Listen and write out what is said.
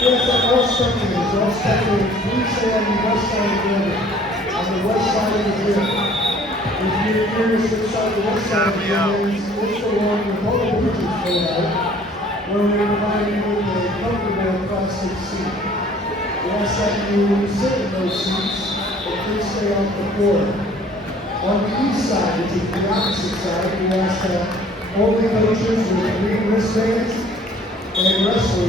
Yes, all spectators, please stay on the west side of the building, on the west side of the gym. If you're curious which side the west side of the gym is, it's the one with all the pictures made out, where we're providing you with a comfortable plastic seat. We ask that you sit in those seats, but please stay off the floor. On the east side, which is the opposite side, we ask that only coaches with green wristbands and wrestlers